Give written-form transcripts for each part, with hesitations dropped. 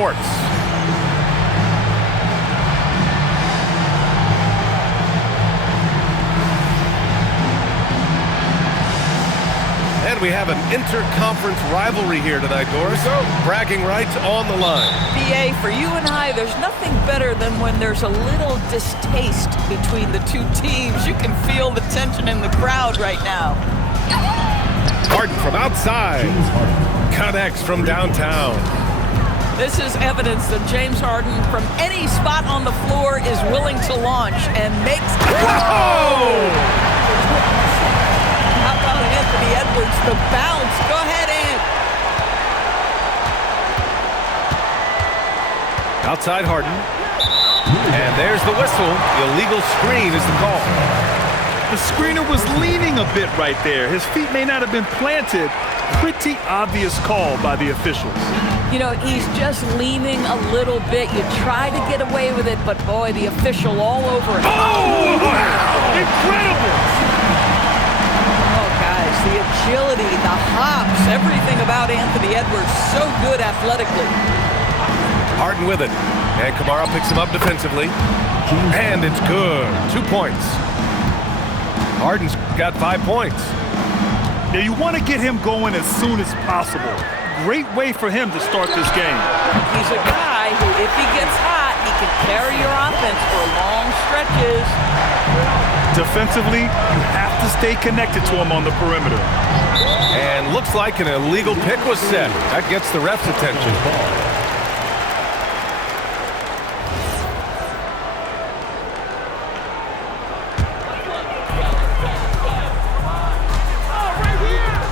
sports. And we have an interconference rivalry here tonight, Doris. Bragging rights on the line. BA, for you and I, there's nothing better than when there's a little distaste between the two teams. You can feel the tension in the crowd right now. Harden from outside. Connects from downtown. This is evidence that James Harden, from any spot on the floor, is willing to launch and makes... Whoa! How about Anthony Edwards, the bounce? Go ahead, Ant. Outside Harden. And there's the whistle. Illegal screen is the call. The screener was leaning a bit right there. His feet may not have been planted. Pretty obvious call by the officials. You know, he's just leaning a little bit. You try to get away with it, but boy, the official all over it. Oh, wow! Incredible! Oh, guys, the agility, the hops, everything about Anthony Edwards, so good athletically. Harden with it. And Kamara picks him up defensively. And it's good. 2 points. Harden's got 5 points. Yeah, you want to get him going as soon as possible. Great way for him to start this game. He's a guy who, if he gets hot, he can carry your offense for long stretches. Defensively, you have to stay connected to him on the perimeter. And looks like an illegal pick was set. That gets the ref's attention.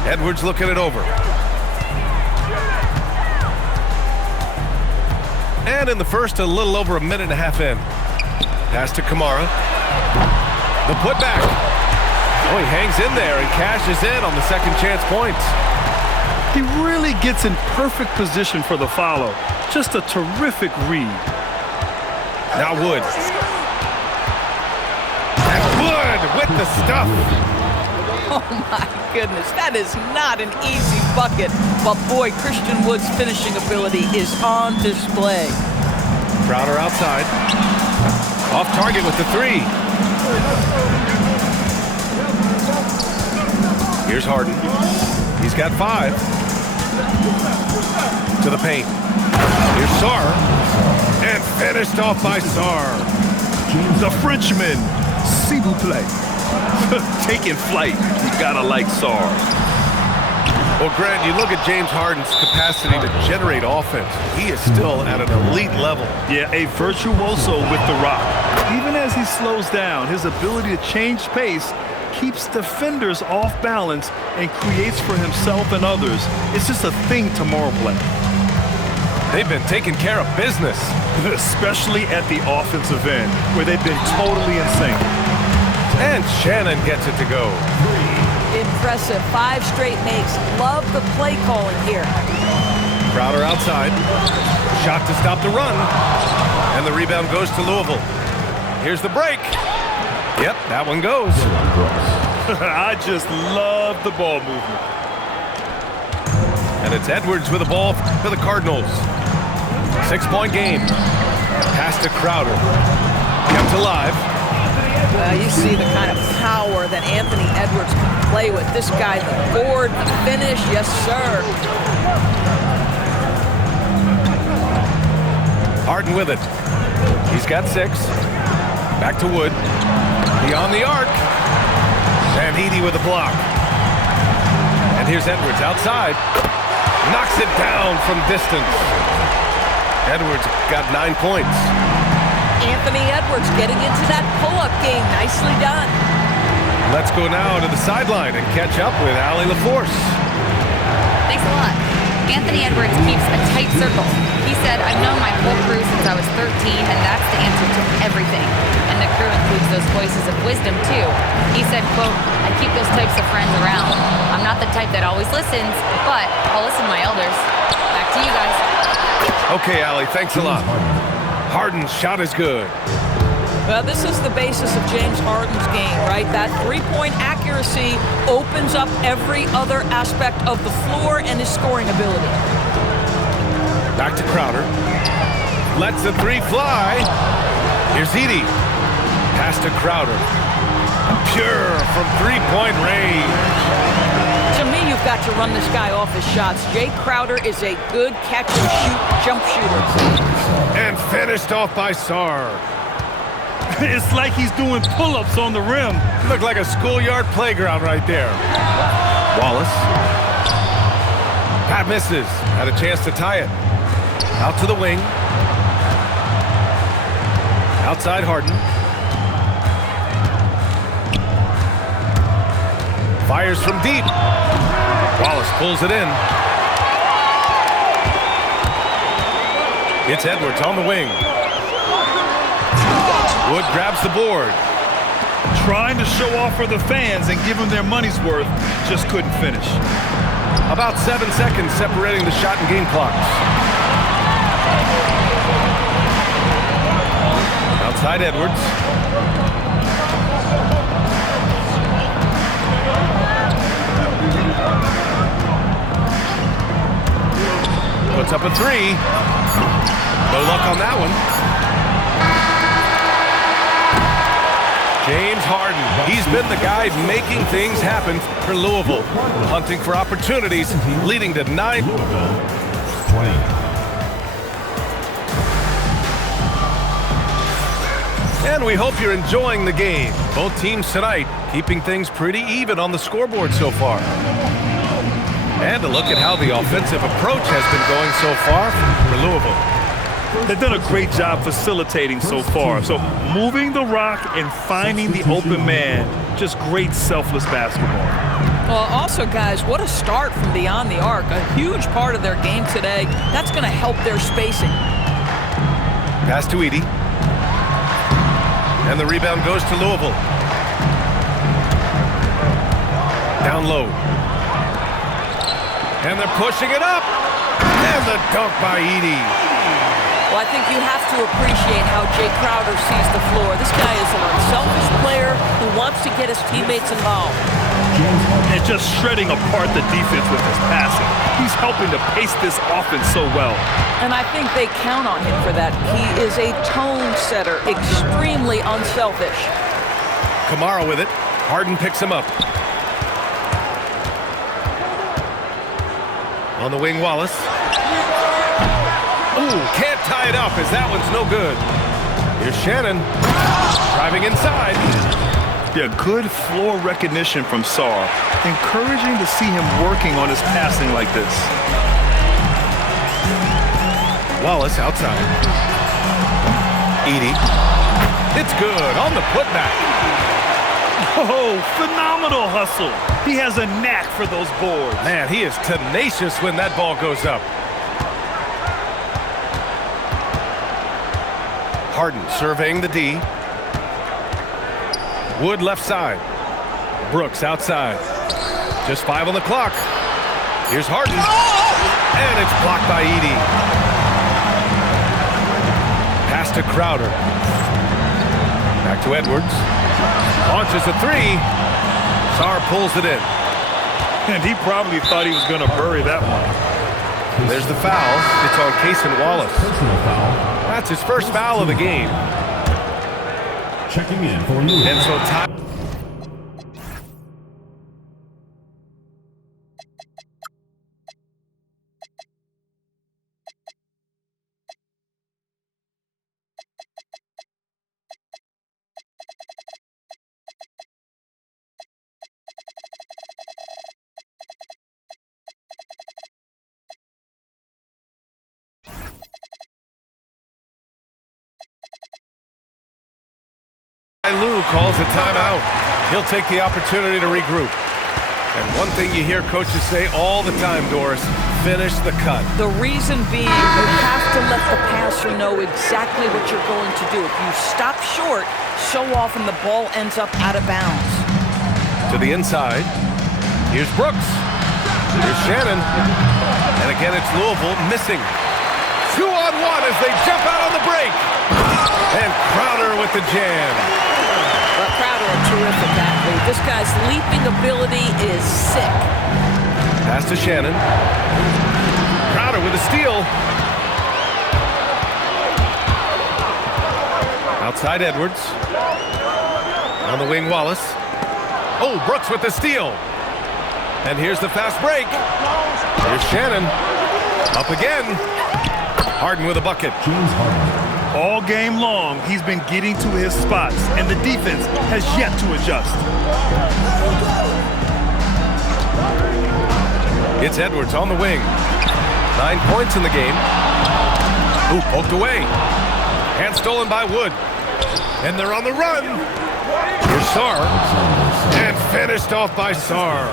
Edwards looking it over. And in the first, a little over a minute and a half in. Pass to Kamara. The putback. Oh, he hangs in there and cashes in on the second chance points. He really gets in perfect position for the follow. Just a terrific read. Now Wood. And Wood with the stuff. Oh, my goodness. That is not an easy bucket. But, boy, Christian Wood's finishing ability is on display. Crowder outside. Off target with the three. Here's Harden. He's got 5. To the paint. Here's Sarr. And finished off by Sarr. The Frenchman, s'il vous plaît. Taking flight. You gotta like Sarr. Well, Grant, you look at James Harden's capacity to generate offense. He is still at an elite level. Yeah, a virtuoso with the rock. Even as he slows down, his ability to change pace keeps defenders off balance and creates for himself and others. It's just a thing tomorrow play. They've been taking care of business. Especially at the offensive end, where they've been totally in sync. And Shannon gets it to go. Impressive. 5 straight makes. Love the play calling here. Crowder outside. Shot to stop the run. And the rebound goes to Louisville. Here's the break. Yep, that one goes. I just love the ball movement. And it's Edwards with the ball for the Cardinals. 6-point game. Pass to Crowder. Kept alive. Well, you see the kind of power that Anthony Edwards can play with. This guy, the board, the finish, yes, sir. Harden with it. He's got 6. Back to Wood. Beyond the arc. And Edey with the block. And here's Edwards outside. Knocks it down from distance. Edwards got 9 points. Anthony Edwards getting into that pull-up game. Nicely done. Let's go now to the sideline and catch up with Allie LaForce. Thanks a lot. Anthony Edwards keeps a tight circle. He said, I've known my whole crew since I was 13, and that's the answer to everything. And the crew includes those voices of wisdom, too. He said, quote, I keep those types of friends around. I'm not the type that always listens, but I'll listen to my elders. Back to you guys. Okay, Allie, thanks a lot. Harden's shot is good. Well, this is the basis of James Harden's game, right? That three-point accuracy opens up every other aspect of the floor and his scoring ability. Back to Crowder. Lets the three fly. Here's Edey. Pass to Crowder. Pure from three-point range. To me, you've got to run this guy off his shots. Jay Crowder is a good catch-and-shoot jump shooter. And finished off by Sarr. It's like he's doing pull-ups on the rim. Looked like a schoolyard playground right there. Wallace. Pat misses. Had a chance to tie it. Out to the wing. Outside Harden. Fires from deep. Wallace pulls it in. It's Edwards on the wing. Wood grabs the board. Trying to show off for the fans and give them their money's worth. Just couldn't finish. About 7 seconds separating the shot and game clocks. Outside Edwards. Puts up a three. No luck on that one. James Harden, he's been the guy making things happen for Louisville. Hunting for opportunities, leading to 9. And we hope you're enjoying the game. Both teams tonight keeping things pretty even on the scoreboard so far. And a look at how the offensive approach has been going so far for Louisville. They've done a great job facilitating so far. So moving the rock and finding the open man, just great selfless basketball. Well, also, guys, what a start from beyond the arc. A huge part of their game today. That's going to help their spacing. Pass to Edey. And the rebound goes to Louisville. Down low. And they're pushing it up. And the dunk by Edey. Well, I think you have to appreciate how Jay Crowder sees the floor. This guy is an unselfish player who wants to get his teammates involved. And just shredding apart the defense with his passing. He's helping to pace this offense so well. And I think they count on him for that. He is a tone setter, extremely unselfish. Kamara with it. Harden picks him up. On the wing, Wallace. Ooh, can't tie it up as that one's no good. Here's Shannon driving inside. Yeah, good floor recognition from Sarr. Encouraging to see him working on his passing like this. Wallace outside. Edey. It's good on the putback. Oh, phenomenal hustle. He has a knack for those boards. Man, he is tenacious when that ball goes up. Harden surveying the D. Wood left side. Brooks outside. Just 5 on the clock. Here's Harden. And it's blocked by Edey. Pass to Crowder. Back to Edwards. Launches a three. Sarr pulls it in. And he probably thought he was going to bury that one. There's the foul. It's on Cason Wallace. That's his first foul of the game. Checking in for Louisville. And so time. Lou calls a timeout. He'll take the opportunity to regroup. And one thing you hear coaches say all the time, Doris, finish the cut. The reason being, you have to let the passer know exactly what you're going to do. If you stop short, so often the ball ends up out of bounds. To the inside. Here's Brooks. Here's Shannon. And again, it's Louisville missing. 2-on-1 as they jump out on the break. And Crowder with the jam. Well, Crowder, a terrific athlete. This guy's leaping ability is sick. Pass to Shannon. Crowder with a steal. Outside Edwards. On the wing, Wallace. Oh, Brooks with the steal. And here's the fast break. Here's Shannon. Up again. Harden with a bucket. All game long, he's been getting to his spots, and the defense has yet to adjust. It's Edwards on the wing. 9 points in the game. Ooh, poked away. Hand stolen by Wood. And they're on the run. Here's Sarr. And finished off by Sarr.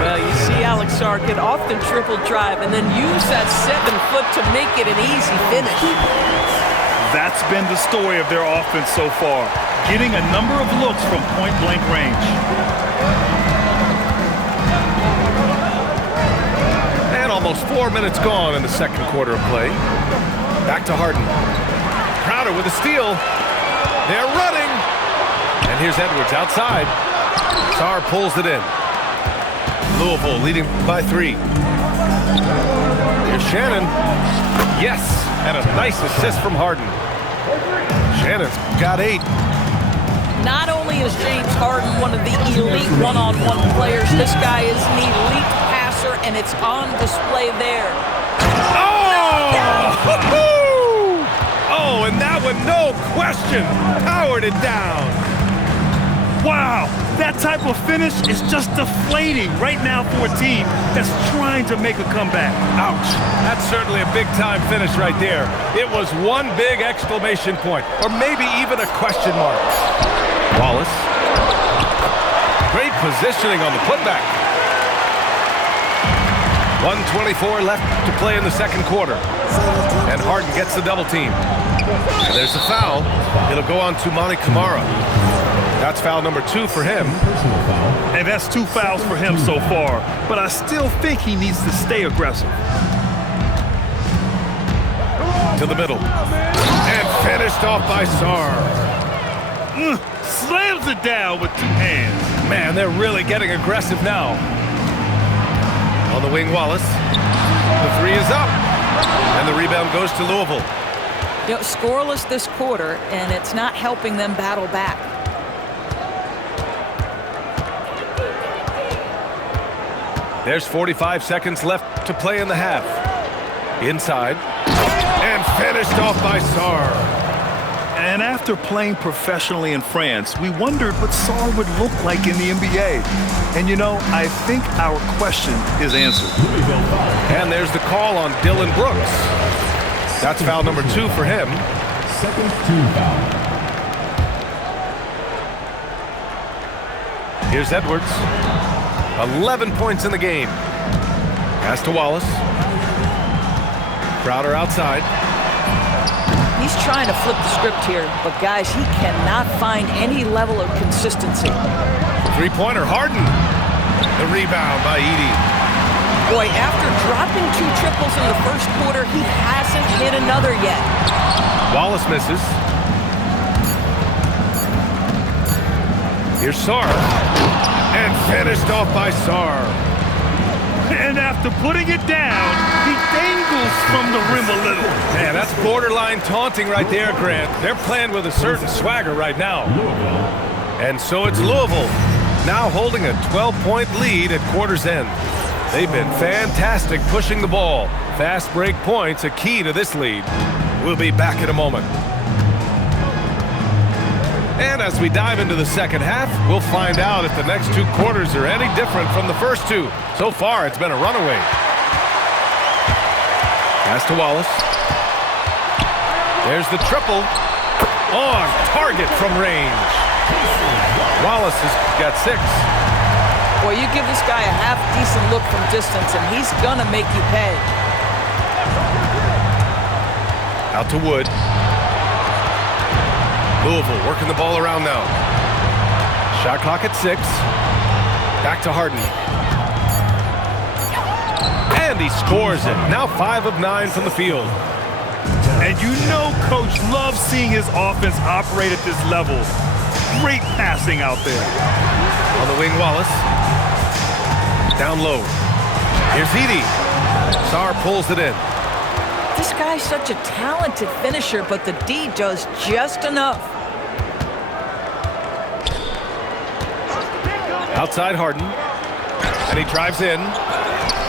Well, you see Alex Sarr can often triple drive and then use that 7 foot to make it an easy finish. That's been the story of their offense so far, getting a number of looks from point-blank range. And almost 4 minutes gone in the second quarter of play. Back to Harden. Crowder with a steal. They're running. And here's Edwards outside. Sarr pulls it in. Louisville leading by 3. Here's Shannon. Yes, and a nice assist from Harden. Shannon's got 8. Not only is James Harden one of the elite one-on-one players, this guy is an elite passer, and it's on display there. Oh! Oh, and that one, no question, powered it down. Wow, that type of finish is just deflating right now for a team that's trying to make a comeback. Ouch. That's certainly a big-time finish right there. It was one big exclamation point, or maybe even a question mark. Wallace. Great positioning on the putback. 1:24 left to play in the second quarter. And Harden gets the double team. And there's a foul. It'll go on to Monty Kamara. That's foul number 2 for him. And that's 2 fouls for him so far. But I still think he needs to stay aggressive. To the middle. And finished off by Sarr. Slams it down with 2 hands. Man, they're really getting aggressive now. On the wing, Wallace. The 3 is up. And the rebound goes to Louisville. You know, scoreless this quarter, and it's not helping them battle back. There's 45 seconds left to play in the half. Inside. And finished off by Sarr. And after playing professionally in France, we wondered what Sarr would look like in the NBA. And you know, I think our question is answered. And there's the call on Dylan Brooks. That's foul number 2 for him. Second team foul. Here's Edwards. 11 points in the game. Pass to Wallace. Crowder outside. He's trying to flip the script here, but guys, he cannot find any level of consistency. Three-pointer, Harden. The rebound by Edey. Boy, after dropping 2 triples in the first quarter, he hasn't hit another yet. Wallace misses. Here's Sarr. And finished off by Sarr. And after putting it down, he dangles from the rim a little. Man, that's borderline taunting right there, Grant. They're playing with a certain swagger right now. And so it's Louisville, now holding a 12-point lead at quarter's end. They've been fantastic pushing the ball. Fast break points, a key to this lead. We'll be back in a moment. And as we dive into the second half, we'll find out if the next 2 quarters are any different from the first 2. So far, it's been a runaway. Pass to Wallace. There's the triple. On target from range. Wallace has got 6. Boy, you give this guy a half-decent look from distance, and he's gonna make you pay. Out to Wood. Louisville working the ball around now. Shot clock at 6. Back to Harden. And he scores it. Now 5 of 9 from the field. And you know Coach loves seeing his offense operate at this level. Great passing out there. On the wing, Wallace. Down low. Here's Edey. Sarr pulls it in. This guy's such a talented finisher, but the D does just enough. Outside Harden. And he drives in.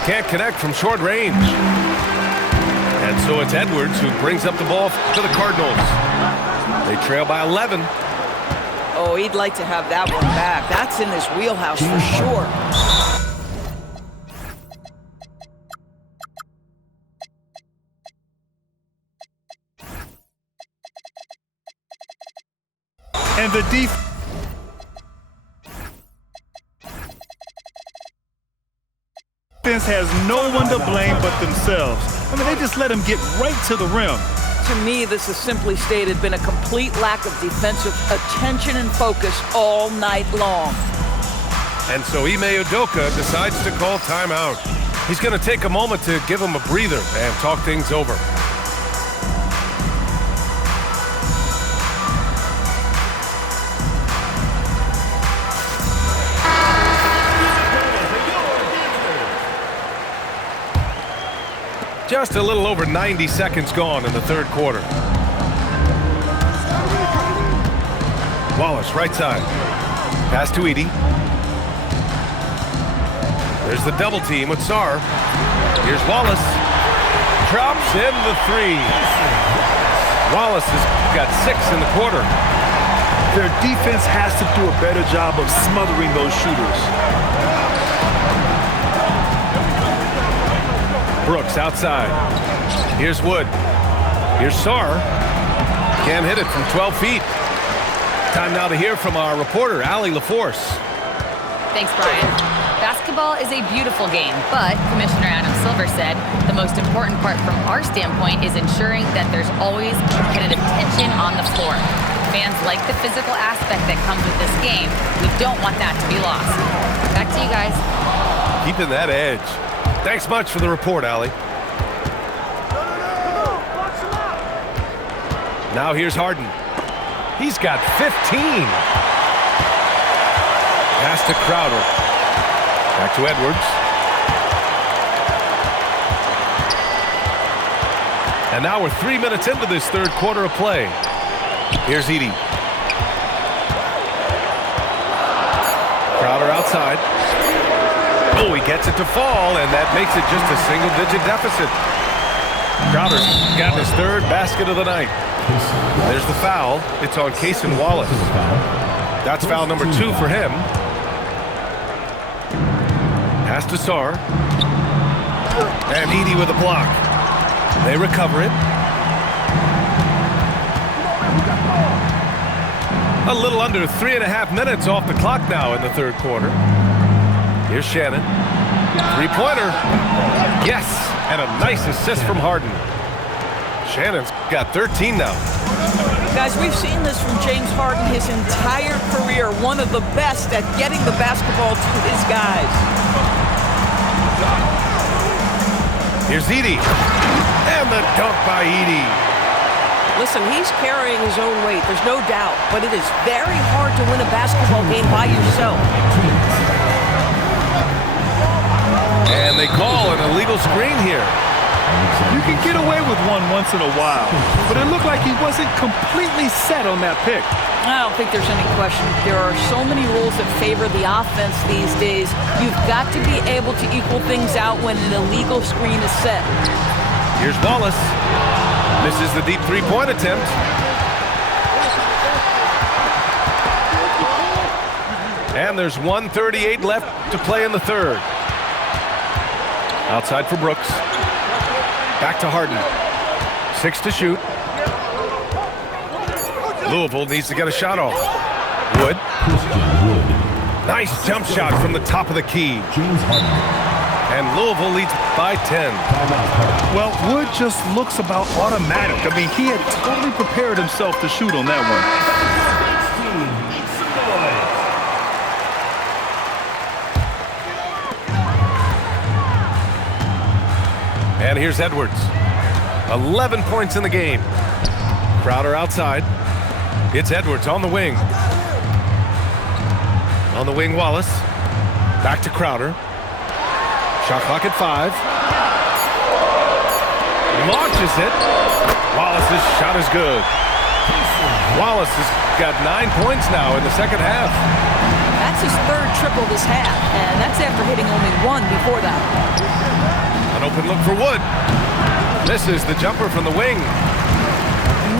Can't connect from short range. And so it's Edwards who brings up the ball to the Cardinals. They trail by 11. Oh, he'd like to have that one back. That's in his wheelhouse for sure. And the defense has no one to blame but themselves. I mean, they just let him get right to the rim. To me, this has simply stated been a complete lack of defensive attention and focus all night long. And so Ime Udoka decides to call timeout. He's going to take a moment to give him a breather and talk things over. Just a little over 90 seconds gone in the third quarter. Wallace, right side. Pass to Edey. There's the double team with Sarr. Here's Wallace. Drops in the three. Wallace has got 6 in the quarter. Their defense has to do a better job of smothering those shooters. Brooks outside. Here's Wood. Here's Sarr. Can't hit it from 12 feet. Time now to hear from our reporter, Allie LaForce. Thanks, Brian. Basketball is a beautiful game, but Commissioner Adam Silver said the most important part from our standpoint is ensuring that there's always competitive tension on the floor. Fans like the physical aspect that comes with this game. We don't want that to be lost. Back to you guys. Keeping that edge. Thanks much for the report, Allie. Now here's Harden. He's got 15. Pass to Crowder. Back to Edwards. And now we're 3 minutes into this third quarter of play. Here's Edey. Crowder outside. Oh, he gets it to fall, and that makes it just a single-digit deficit. Crowder's gotten his third basket of the night. There's the foul. It's on Cason Wallace. That's foul number 2 for him. Pass to Sarr. And Edey with a block. They recover it. A little under 3.5 minutes off the clock now in the third quarter. Here's Shannon. Three-pointer. Yes, and a nice assist from Harden. Shannon's got 13 now. Guys, we've seen this from James Harden his entire career. One of the best at getting the basketball to his guys. Here's Edey. And the dunk by Edey. Listen, he's carrying his own weight, there's no doubt, but it is very hard to win a basketball game by yourself. And they call an illegal screen here. You can get away with one once in a while, but it looked like he wasn't completely set on that pick. I don't think there's any question. There are so many rules that favor the offense these days. You've got to be able to equal things out when an illegal screen is set. Here's Wallace. Misses the deep three-point attempt. And there's 1:38 left to play in the third. Outside for Brooks. Back to Harden. 6 to shoot. Louisville needs to get a shot off. Wood. Nice jump shot from the top of the key. And Louisville leads by 10. Well, Wood just looks about automatic. I mean, he had totally prepared himself to shoot on that one. And here's Edwards. 11 points in the game. Crowder outside. It's Edwards on the wing. On the wing, Wallace. Back to Crowder. Shot clock at 5. launches it. Wallace's shot is good. Wallace has got 9 points now in the second half. That's his third triple this half, and that's after hitting only one before that. An open look for Wood. Misses the jumper from the wing.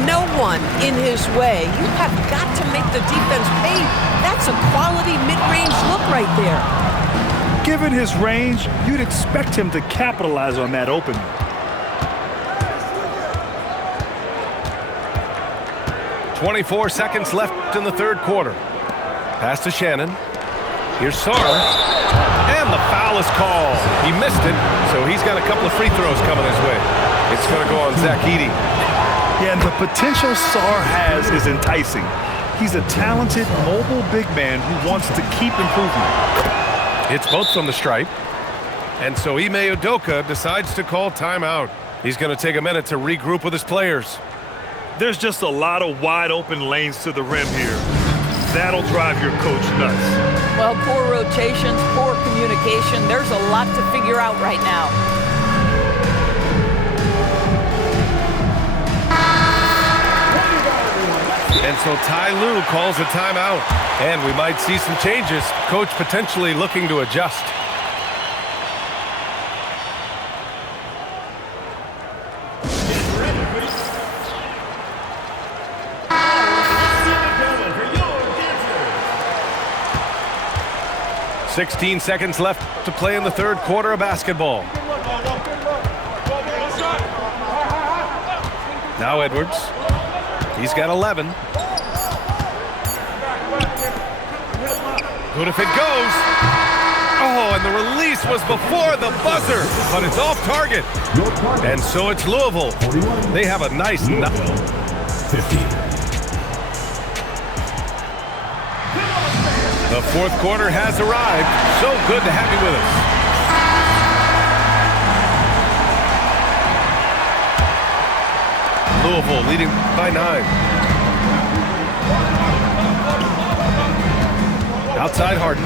No one in his way. You have got to make the defense pay. That's a quality mid-range look right there. Given his range, you'd expect him to capitalize on that opening. .24 seconds left in the third quarter. Pass to Shannon. Here's Sarr. And the foul is called. He missed it, so he's got a couple of free throws coming his way. It's going to go on Zach Edey. Yeah, and the potential Sarr has is enticing. He's a talented, mobile big man who wants to keep improving. It's both from the stripe. And so Ime Udoka decides to call timeout. He's going to take a minute to regroup with his players. There's just a lot of wide open lanes to the rim here. That'll drive your coach nuts. Well, poor rotations, poor communication. There's a lot to figure out right now. And so Ty Lue calls a timeout. And we might see some changes. Coach potentially looking to adjust. .16 seconds left to play in the third quarter of basketball. Now Edwards. He's got 11. Good if it goes. Oh, and the release was before the buzzer, but it's off target. And so it's Louisville. They have a nice... 15. The fourth quarter has arrived. So good to have you with us. Louisville leading by 9. Outside Harden.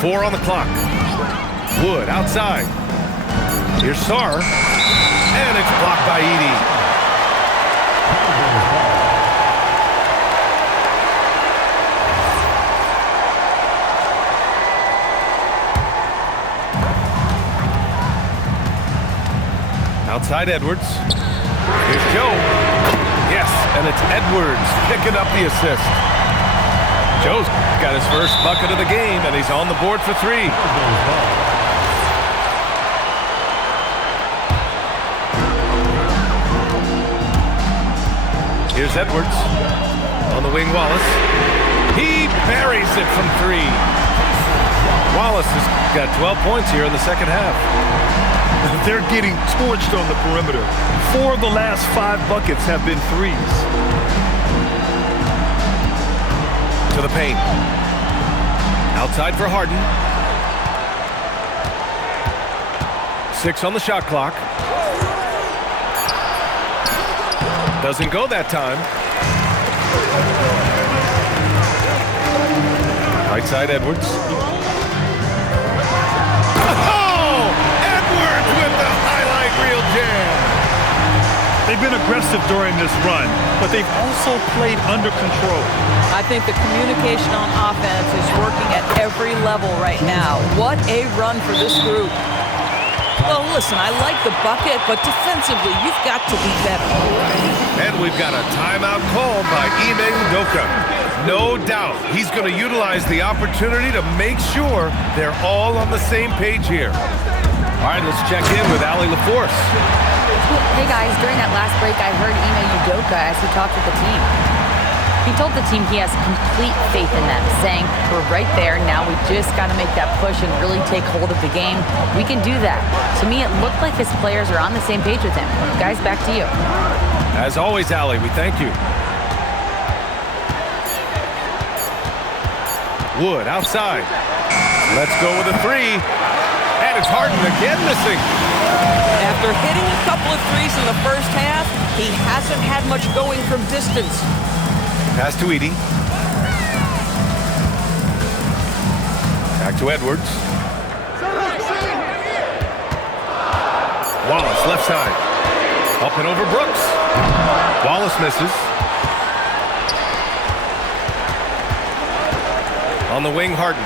Four on the clock. Wood outside. Here's Sarr, and it's blocked by Edey. Outside Edwards. Here's Joe. Yes, and it's Edwards picking up the assist. Joe's got his first bucket of the game, and he's on the board for 3. Here's Edwards. On the wing, Wallace. He buries it from 3. Wallace has got 12 points here in the second half. They're getting torched on the perimeter. 4 of the last 5 buckets have been threes. To the paint. Outside for Harden. 6 on the shot clock. Doesn't go that time. Right side, Edwards. Oh! Edwards with the highlight reel jam. They've been aggressive during this run, but they've also played under control. I think the communication on offense is working at every level right now. What a run for this group. Well, listen, I like the bucket, but defensively, you've got to be better. And we've got a timeout called by Ime Udoka. No doubt he's going to utilize the opportunity to make sure they're all on the same page here. All right, let's check in with Allie LaForce. Hey guys, during that last break, I heard Ime Udoka as he talked with the team. He told the team he has complete faith in them, saying, we're right there, now we just got to make that push and really take hold of the game. We can do that. To me, it looked like his players are on the same page with him. Guys, back to you. As always, Allie, we thank you. Wood outside. Let's go with a 3. And it's Harden again missing. After hitting a couple of threes in the first half, he hasn't had much going from distance. Pass to Edie. Back to Edwards. Wallace, left side. Up and over Brooks. Wallace misses. On the wing, Harden.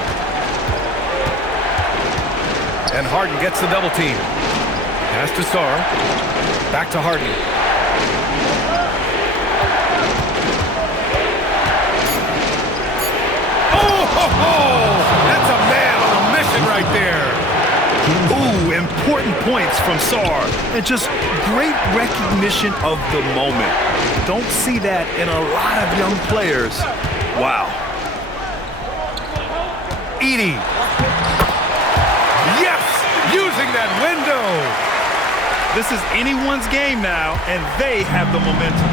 And Harden gets the double team. Pass to Sarr. Back to Harden. That's a man on a mission right there. Ooh, important points from Sarr. And just great recognition of the moment. Don't see that in a lot of young players. Wow. Edie. Yes! Using that window. This is anyone's game now, and they have the momentum.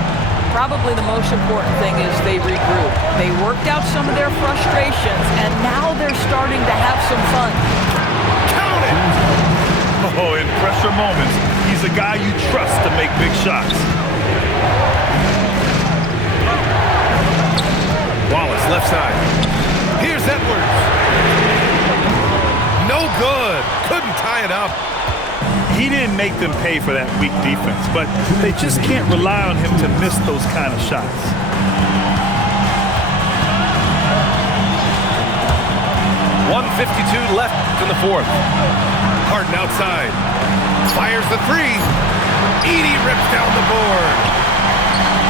Probably the most important thing is they regroup. They worked out some of their frustrations, and now they're starting to have some fun. Count it! Oh, in pressure moments, he's a guy you trust to make big shots. Wallace, left side. Here's Edwards. No good. Couldn't tie it up. He didn't make them pay for that weak defense, but they just can't rely on him to miss those kind of shots. .152 left in the fourth. Harden outside. Fires the three. Edie rips down the board.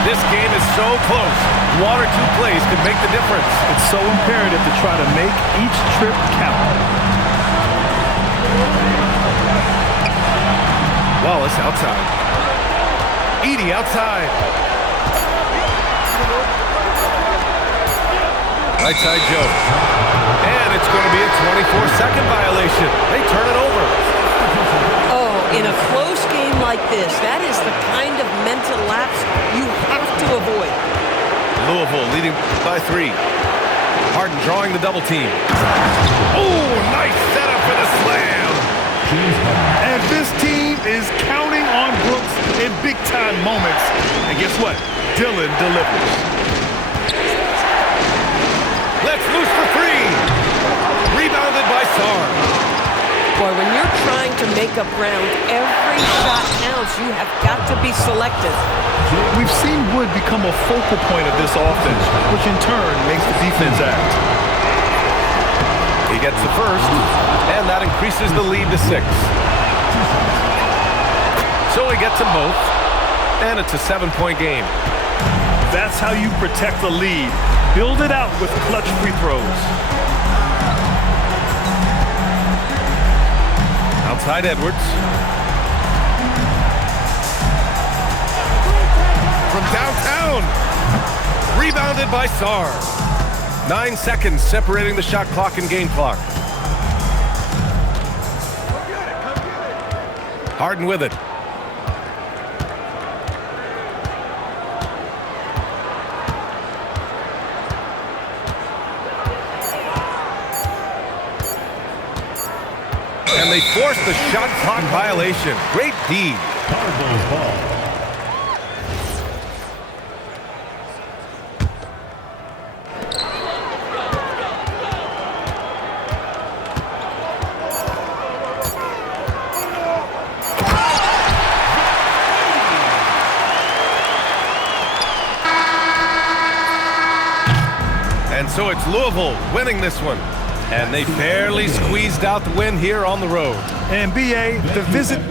This game is so close. One or two plays could make the difference. It's so imperative to try to make each trip count. Wallace outside. Edie outside. Right side Joe. And it's going to be a 24-second violation. They turn it over. Oh, in a close game like this, that is the kind of mental lapse you have to avoid. Louisville leading by 3. Harden drawing the double team. Oh, nice setup for the slam. And this team is counting on Brooks in big-time moments. And guess what? Dillon delivers. Let's loose for 3. Rebounded by Sarr. Boy, when you're trying to make up ground, every shot counts. You have got to be selective. We've seen Wood become a focal point of this offense, which in turn makes the defense act. He gets the first, and that increases the lead to 6. So he gets them both, and it's a 7-point game. That's how you protect the lead. Build it out with clutch free throws. Outside Edwards. From downtown. Rebounded by Sarr. 9 seconds separating the shot clock and game clock. Harden with it. And they force the shot clock violation. Great D. Ball. And so it's Louisville winning this one. And they barely squeezed out the win here on the road. And BA, the visit